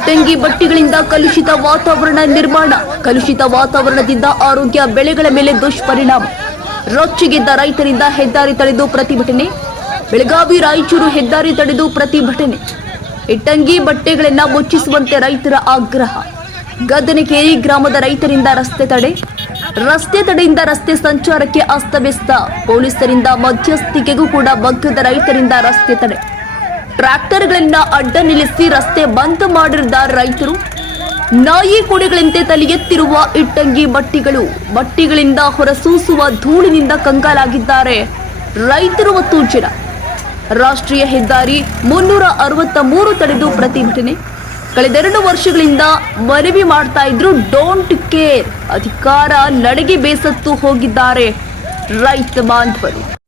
ಇಟ್ಟಂಗಿ ಬಟ್ಟಿಗಳಿಂದ ಕಲುಷಿತ ವಾತಾವರಣ ನಿರ್ಮಾಣ, ಕಲುಷಿತ ವಾತಾವರಣದಿಂದ ಆರೋಗ್ಯ ಬೆಳೆಗಳ ಮೇಲೆ ದುಷ್ಪರಿಣಾಮ. ರೊಚ್ಚಿಗೆದ್ದ ರೈತರಿಂದ ಹೆದ್ದಾರಿ ತಡೆದು ಪ್ರತಿಭಟನೆ, ಬೆಳಗಾವಿ ರಾಯಚೂರು ಹೆದ್ದಾರಿ ತಡೆದು ಪ್ರತಿಭಟನೆ. ಇಟ್ಟಂಗಿ ಬಟ್ಟೆಗಳನ್ನ ಮುಚ್ಚಿಸುವಂತೆ ರೈತರ ಆಗ್ರಹ. ಗದ್ದನಕೇರಿ ಗ್ರಾಮದ ರೈತರಿಂದ ರಸ್ತೆ ತಡೆ, ರಸ್ತೆ ತಡೆಯಿಂದ ರಸ್ತೆ ಸಂಚಾರಕ್ಕೆ ಅಸ್ತವ್ಯಸ್ತ. ಪೊಲೀಸರಿಂದ ಮಧ್ಯಸ್ಥಿಕೆಗೂ ಕೂಡ ಬಗ್ಗದ ರೈತರಿಂದ ರಸ್ತೆ ತಡೆ. ಟ್ರ್ಯಾಕ್ಟರ್ಗಳನ್ನ ಅಡ್ಡ ನಿಲ್ಲಿಸಿ ರಸ್ತೆ ಬಂದ್ ಮಾಡಿರುವ ರೈತರು ನಾಯಿ ಕುಡಿಗಳಂತೆ ತಲೆ ಎತ್ತಿರುವ ಇಟ್ಟಂಗಿ ಬಟ್ಟಿಗಳು. ಬಟ್ಟಿಗಳಿಂದ ಹೊರಸೂಸುವ ಧೂಳಿನಿಂದ ಕಂಗಾಲಾಗಿದ್ದಾರೆ ರೈತರು ಮತ್ತು ಜನ. ರಾಷ್ಟ್ರೀಯ ಹೆದ್ದಾರಿ ಮುನ್ನೂರ ಅರವತ್ತ ಮೂರು ತಡೆದು ಪ್ರತಿಭಟನೆ. ಕಳೆದೆರಡು ವರ್ಷಗಳಿಂದ ಮನವಿ ಮಾಡ್ತಾ ಇದ್ರು ಡೋಂಟ್ ಕೇರ್ ಅಧಿಕಾರ ನಡೆಗೆ ಬೇಸತ್ತು ಹೋಗಿದ್ದಾರೆ ರೈತ ಬಾಂಧವರು.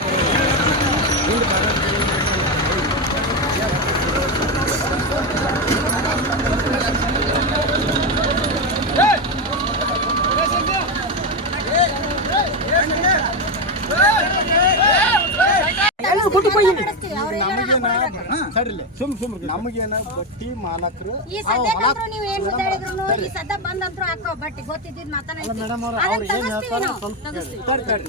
ತಡಿಲಿ ಸುಮ್ ಸುಮ್ ನಮಗೇನ ಬಟ್ಟಿ ಮಾಲಕರು. ಈ ಸದ್ಯಕ್ಕಂತ್ರು ನೀವ್ ಏನ್ ಮಾತಾಡಿದ್ರು ಈ ಸದ್ಯ ಬಂದಂತ್ರು ಹಾಕೋ ಬಟ್ಟಿ. ಗೊತ್ತಿದ್ದಿದ್ ಮೇಡಮ್ ಅವ್ರ ಅವ್ರು ಏನ್ ಹೇಳ್ತಾರ ಸ್ವಲ್ಪ ತಡಿ ತಡಿ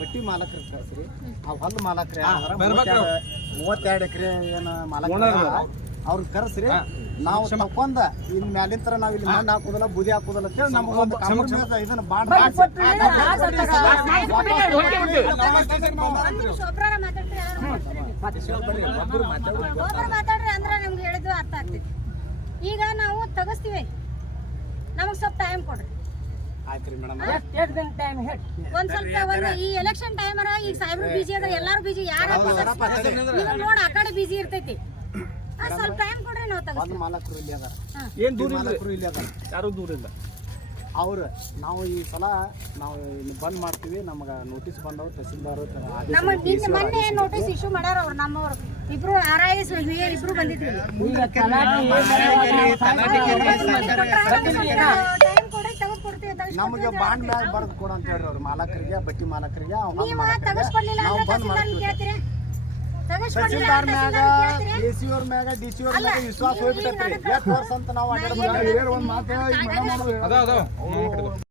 ಬಟ್ಟಿ ಮಾಲಕರು ಕಳ್ಸ್ರಿ. ಆ ಹೊಲ ಮಾಲಕರು ಮೂವತ್ತೆರಡು ಎಕರೆ ಏನ ಮಾಲಕರು ಅವ್ರ ಕರೆಸ್ರಿ. ನಾವು ತಕೊಂಡ ಇನ್ ಮ್ಯಾಲಿಂತ್ರ ನಾವ್ ಇಲ್ಲಿ ಮಣ್ಣು ಹಾಕುದಲ್ಲ ಬುದಿ ಹಾಕುದಲ್ಲ ಕೇಳಿ ನಮ್ಗೆ ಒಂದು ಕಾನೂನು ಮೇಲೆ ಇದನ್ನ ಬಾಂಡ್ ಒಬ್ರು ಮಾತಾಡ್ರಿ ಅಂದ್ರ ನಮ್ಗೆ ಹೇಳಿದ್ರು ಅರ್ಥ ಆಗ್ತೈತಿ. ಈಗ ನಾವು ತಗಸ್ತೀವಿ. ನಮಗ್ ಸ್ವಲ್ಪ ಟೈಮ್ ಕೊಡ್ರಿ. ಒಂದ್ ಸ್ವಲ್ಪ ಒಂದ್ ಈ ಎಲೆಕ್ಷನ್ ಟೈಮ್ ಈಗ ಸಾಹೇಬ್ರು ಬಿಜಿ ಅದ ಎಲ್ಲಾರು ಬಿಜಿ ಯಾರ ನೋಡ ಆ ಕಡೆ ಬಿಜಿ ಇರ್ತೈತಿ. ಸ್ವಲ್ಪ ಟೈಮ್ ಕೊಡ್ರಿ ನಾವು ತಗಸ್ತೀವಿ. ಏನ್ ದೂರ ಇಲ್ಲ? ಯಾರು ದೂರ ಇಲ್ಲ? ಅವ್ರು ನಾವು ಈ ಸಲ ನಾವು ಇಲ್ಲಿ ಬಂದ್ ಮಾಡ್ತೀವಿ ನಮ್ಗ ನೋಟಿಸ್ ಬಂದವು ತಹಸೀಲ್ದಾರ್ ನಮ್ಮ ನಿನ್ನೆ ಮೊನ್ನೆ ನೋಟಿಸ್ ಇಶ್ಯೂ ಮಾಡ್ಯಾರ ಅವ್ರು ನಮ್ಮವ್ರು ಇಬ್ರು ಆರ್ ಐ ಎಸ್ ಇಬ್ರು ಬಂದಿದ್ರಿ ಟೈಮ್ ಕೊಡ್ರಿ ತೆಗೆದು ಕೊಡ್ತೀವಿ ನಮಗೆ ಬಾಂಡ್ ಮ್ಯಾಗ ಬರೆದು ಕೊಡು ಅಂತ ಹೇಳ್ರಿ ಅವ್ರು ಮಾಲಕರಿಗೆ ಬಟ್ಟಿ ಮಾಲಕರಿಗೆ ಅವ್ನ ನೀವ ಬಂದ್ ಮಾಡ್ತೀವಿ ತಹಸೀಲ್ದಾರ್ ಮ್ಯಾಗ ಎ ಸಿ ಅವ್ರ ಮ್ಯಾಗ ಡಿ ಸಿ ಅವ್ರ ಮ್ಯಾಗ ವಿಶ್ವಾಸ ಹೋಗ್ಬಿಟ್ಟೈತ್ರಿ. ವರ್ಷ ಅಂತ ನಾವು ಹೇಳೋದು? ಅದ ಅದ.